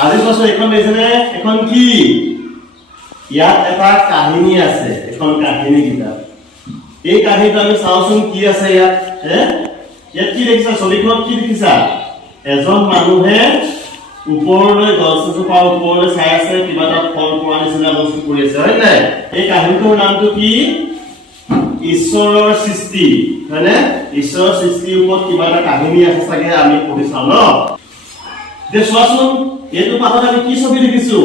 আজি বছৰ এখন দেখিছেনে? এখন কি? ইয়াত এটা কাহিনী আছে, এখন কাহিনী কিতাপ। এই কাহিনীটো আমি চাওচোন কি আছে ইয়াত। ইয়াত কি দেখিছা? ছবিখনত কি দেখিছা? এজন মানুহে ওপৰলৈ গছ এজোপাৰ ওপৰলৈ চাই আছে, কিবা এটা ফল পৰা নিচিনা বস্তু পৰি আছে, হয় নাই? এই কাহিনীটোৰ নামটো কি? ঈশ্বৰৰ সৃষ্টি, হয়নে? ঈশ্বৰৰ সৃষ্টিৰ ওপৰত কিবা এটা কাহিনী আছে চাগে, আমি পঢ়ি চাওঁ ন। এতিয়া চোৱাচোন, এইটো পাঠত আমি কি ছবি দেখিছো?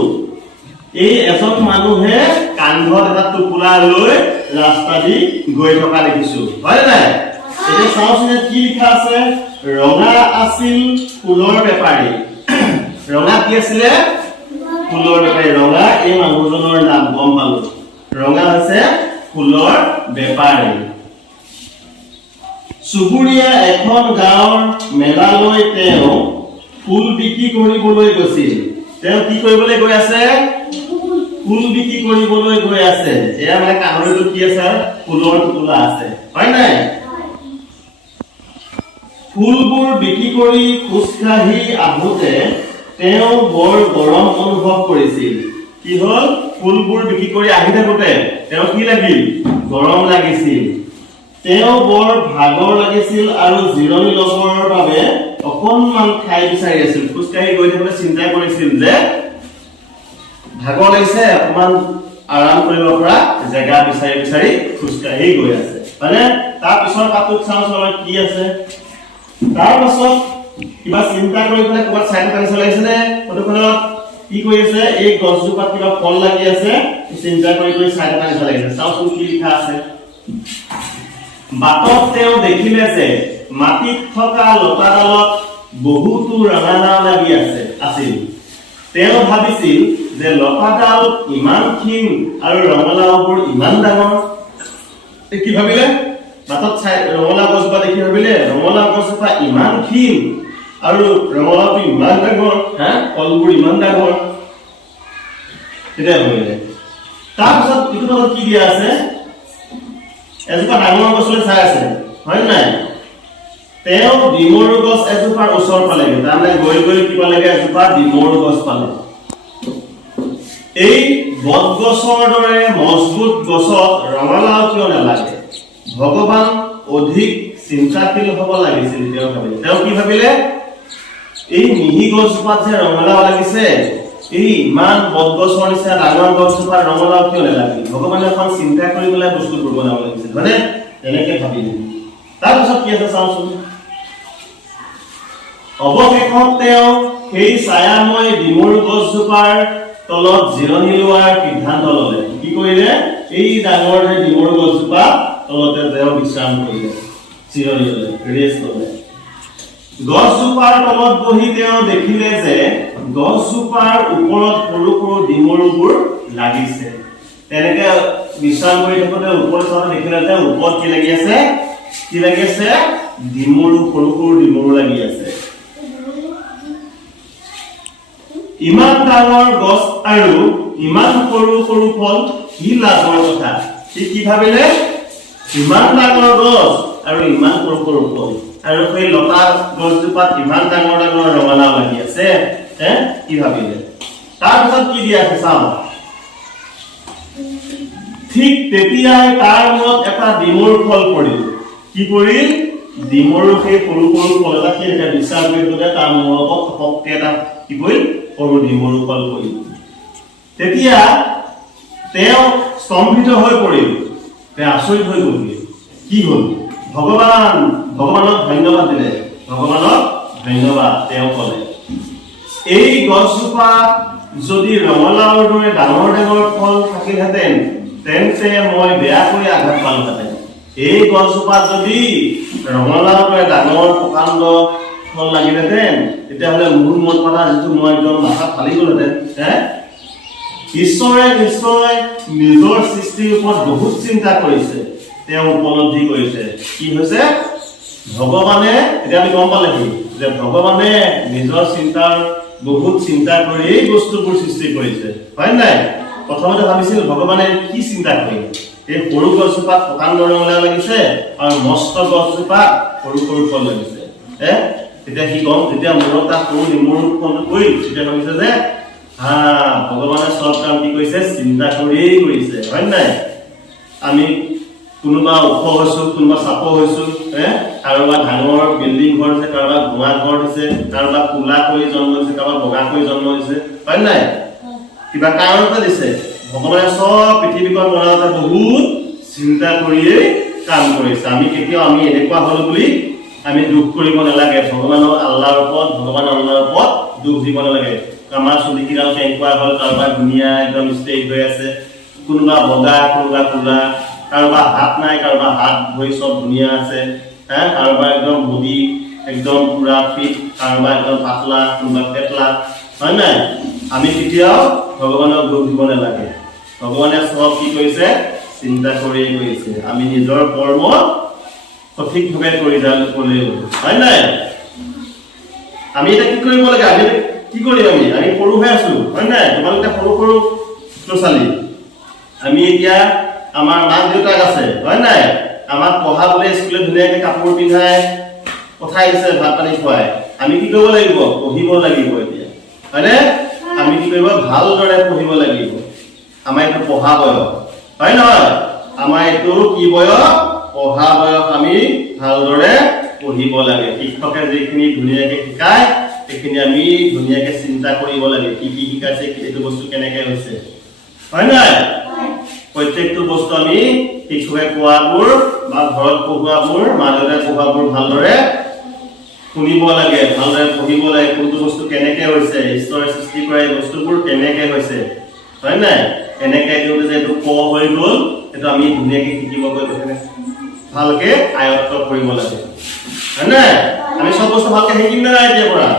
এই এজন মানুহে কান্ধত এটা টোপোলা লৈ ৰাস্তা দি গৈ থকা দেখিছো, হয় নাই? এতিয়া চাওচোন কি লিখা আছে? ৰঙা আছিল ফুলৰ বেপাৰী। ৰঙা কি আছিলে? ফুলৰ বেপাৰী। ৰঙা এই মানুহজনৰ নাম গম পালো। ৰঙা হৈছে ফুলৰ বেপাৰী। চুবুৰীয়া এখন গাঁৱৰ মেলালৈ তেওঁ ফুল বিক্ৰী কৰিবলৈ গৈছিল। তেওঁ কি কৰিবলৈ গৈ আছে? ফুল বিক্ৰী কৰিবলৈ গৈ আছে। এয়া মানে কাহিনীটো কি আছে? ফুলৰ টোপোলা আছে, হয় নাই? ফুলবোৰ বিক্ৰী কৰি খোজকাঢ়ি আহোঁতে তেওঁ বৰ গৰম অনুভৱ কৰিছিল। কি হল? ফুলবোৰ বিক্ৰী কৰি আহি থাকোতে তেওঁ কি লাগিল? গৰম লাগিছিল। তেওঁ বৰ ভাগৰ লাগিছিল আৰু জিৰণি লবৰ বাবে অকণমান ঠাই বিচাৰি আছিল। খোজকাঢ়ি গৈ থাকোতে চিন্তা কৰিছিল যে ভাগৰ লাগিছে, অকণমান আৰাম কৰিব পৰা জেগা বিচাৰি বিচাৰি খোজকাঢ়ি গৈ আছে, মানে তাৰ পিছৰ পাঠটোত চাওঁচোন কি আছে। তাৰ পাছত কিবা চিন্তা কৰি পেলাই ক'ৰবাত চাই থকা নিচিনা লাগিছে নে? ফটোখনত কি কৰি আছে? এই গছজোপাত কিবা ফল লাগি আছে, চিন্তা কৰি কৰি চাই থকা নিচিনা লাগিছে। চাওঁচোন কি লিখা আছে। বাটত তেওঁ দেখিলে যে মাটিত থকা লতাডালত বহুতো ৰঙালাও লাগি আছিল। তেওঁ ভাবিছিল যে লতাডাল ইমান ক্ষীণ আৰু ৰঙালাওবোৰ ইমান ডাঙৰ। কি ভাবিলে? বাটত চাই ৰঙালাও গছজোপা দেখি ভাবিলে ৰঙালাও গছজোপা ইমান ক্ষীণ আৰু ৰঙালাওটো ইমান ডাঙৰ, ফলবোৰ ইমান ডাঙৰ। তেতিয়া ভাবিলে। তাৰপিছত ইটো পাছত কি দিয়া আছে? এজোপা ডাঙৰ গছলৈ চাই আছে, হয় নাই? তেওঁ ডিমৰু গছ এজোপাৰ ওচৰ পালেগৈ। তাৰমানে গৈ গৈ কি পালেগৈ? এজোপা ডিমৰু গছ পালে। এই বটগছৰ দৰে মজবুত গছত ৰঙালাও কিয় নালাগে? ভগৱান অধিক চিন্তাশীল হব লাগিছিল, তেওঁ ভাবিলে। তেওঁ কি ভাবিলে? এই মিহি গছজোপাত যে ৰঙালাও লাগিছে, এই ইমান বটগছৰ নিচিনা ডাঙৰ গছজোপাত ৰঙালাও কিয় নালাগে? ভগৱানে এখন চিন্তা কৰি পেলাই বস্তুবোৰ বনাব লাগিছিল, হয়নে? তেনেকে ভাবিলে। তাৰপিছত কি আছে চাওঁচোন। অৱশেষত তেওঁ সেই ছায়াময় ডিমৰু গছজোপাৰ তলত জিৰণি লোৱাৰ সিদ্ধান্ত ললে। কি কৰিলে? এই ডাঙৰ যে ডিমৰু গছজোপা তলতে তেওঁ বিশ্ৰাম কৰিলে, জিৰণি ললে, ৰেষ্ট ললে। গছজোপাৰ তলত বহি তেওঁ দেখিলে যে গছজোপাৰ ওপৰত সৰু সৰু ডিমৰুবোৰ লাগিছে। তেনেকে বিশ্ৰাম কৰি থাকোতে ওপৰত চাওঁতে দেখিলে যে ওপৰত কি লাগি আছে? কি লাগি আছে? ডিমৰু, সৰু সৰু ডিমৰু লাগি আছে। ইমান ডাঙৰ গছ আৰু ইমান সৰু সৰু ফল, কি লাভৰ কথা। কি ভাবিলে? ইমান ডাঙৰ গছ আৰু ইমান সৰু সৰু ফল, আৰু সেই লতা গছজোপাত ইমান ডাঙৰ ডাঙৰ ৰঙালাও লাগি আছে। কি ভাবিলে? তাৰপিছত কি দিয়া আছে চাওঁ। ঠিক তেতিয়াই তাৰ মনত এটা ডিমৰু ফল পৰিল। কি পৰিল? ডিমৰু সেই সৰু সৰু ফল এটা কি এটা বিশ্বাস কৰি পেলাই তাৰ মনত শক্তি এটা কি পৰিল? সৰু ডিমৰু ফল পৰিল। তেতিয়া তেওঁ স্তম্ভিত হৈ পৰিল। তেওঁ আচৰিত হৈ গ'ল। কি হ'ল? ভগৱানক ধন্যবাদ দিলে। ভগৱানক ধন্যবাদ তেওঁ ক'লে। এই গছজোপা যদি ৰঙালাওৰ দৰে ডাঙৰ ডাঙৰ ফল থাকিলহেঁতেন, তেন্তে মই বেয়াকৈ আঘাত পালোহেঁতেন। এই গছজোপাত যদি ৰঙালাওৰ দৰে ডাঙৰ প্ৰকাণ্ড ফল লাগিলহেঁতেন, তেতিয়াহ'লে মোৰ মন পালা যিটো মই একদম মাথা ফালি গ'লহেঁতেন। ঈশ্বৰে নিশ্চয় নিজৰ সৃষ্টিৰ ওপৰত বহুত চিন্তা কৰিছে। তেওঁ উপলব্ধি কৰিছে কি হৈছে? ভগৱানে, এতিয়া আমি গম পালে কি যে ভগৱানে নিজৰ চিন্তাৰ বহুত চিন্তা কৰি এই বস্তুবোৰ সৃষ্টি কৰিছে, হয় নাই? প্ৰথমতে ভাবিছিল ভগৱানে কি চিন্তা কৰিলে? এই সৰু গছজোপাত প্ৰকাণ্ড ৰঙালাও লাগিছে আৰু মস্ত গছজোপাত সৰু সৰু ফল লাগিছে। তেতিয়া কি কম যেতিয়া মূৰত তাক সৰু নেমুৰ ফলটো কৰিল তেতিয়া ভাবিছে যে ভগৱানে চব কাম কি কৰিছে চিন্তা কৰিয়েই কৰিছে হয় নাই আমি কোনোবা ওখ হৈছো কোনোবা চাপৰ হৈছো কাৰোবাৰ ডাঙৰ বিল্ডিং ঘৰ আছে কাৰোবাৰ ভঙা ঘৰ দিছে কাৰোবাৰ কোলা কৰি জন্ম দিছে কাৰোবাৰ বগা কৰি জন্ম দিছে হয় নাই কিবা কাৰণ এটা দিছে ভগৱানে চব পৃথিৱীখন বনাওঁতে বহুত চিন্তা কৰিয়েই কাম কৰিছে আমি কেতিয়াও আমি এনেকুৱা হলো বুলি আমি দুখ কৰিব নালাগে ভগৱানৰ আল্লাহৰ ওপৰত ভগৱান আল্লাহৰ ওপৰত দুখ দিব নালাগে আমাৰ চুলি কিডাল কেনেকুৱা হ'ল কাৰোবাৰ ধুনীয়া একদম ষ্ট্ৰেইট হৈ আছে কোনোবা বগা কোনোবা কোলা কাৰোবাৰ হাত নাই কাৰোবাৰ হাত ভৰি চব ধুনীয়া আছে কাৰোবাৰ একদম বডি একদম পুৰা ফিট কাৰোবাৰ একদম পাতলা কোনোবা পেটলা হয় নাই আমি কেতিয়াও ভগৱানক দুখ দিব নালাগে ভগৱানে চব কি কৰিছে চিন্তা কৰিয়েই কৰিছে আমি নিজৰ কৰ্ম সঠিকভাৱে কৰি যাবলৈ ক'লেই হ'ল হয় নাই আমি এতিয়া কি কৰিব লাগে আমি কি কৰিম আমি সৰু হৈ আছো হয় নাই তোমালোকে সৰু সৰু ল'ৰা-ছোৱালী আমি এতিয়া আমাৰ মাক দেউতাক আছে হয় নাই আমাক পঢ়াবলৈ স্কুলত ধুনীয়াকৈ কাপোৰ পিন্ধাই পঠাই দিছে ভাত পানী খুৱাই আমি কি কৰিব লাগিব পঢ়িব লাগিব এতিয়া হয়নে আমি কি কৰিব ভালদৰে পঢ়িব লাগিব আমাৰ এইটো পঢ়া বয়স হয় নহয় আমাৰ এইটো কি বয়স পঢ়া বয়স আমি ভালদৰে পঢ়িব লাগে শিক্ষকে যিখিনি ধুনীয়াকৈ শিকায় সেইখিনি আমি ধুনীয়াকৈ চিন্তা কৰিব লাগে কি কি শিকাইছে এইটো বস্তু কেনেকৈ হৈছে হয় নাই প্ৰত্যেকটো বস্তু আমি শিক্ষকে কোৱাবোৰ বা ঘৰত পঢ়োৱাবোৰ মা দেউতাই পঢ়োৱাবোৰ ভালদৰে শুনিব লাগে ভালদৰে পঢ়িব লাগে কোনটো বস্তু কেনেকৈ হৈছে ঈশ্বৰে সৃষ্টি কৰা এই বস্তুবোৰ কেনেকৈ হৈছে হয় নাই এনেকৈ দিওঁতে যে এইটো ক হৈ গ'ল এইটো আমি ধুনীয়াকৈ শিকিব গৈ ভালকে আয়ত্ত কৰিব লাগে হয় নাই আমি সব বস্তু ভালকে শিকিম না এতিয়াৰ পৰা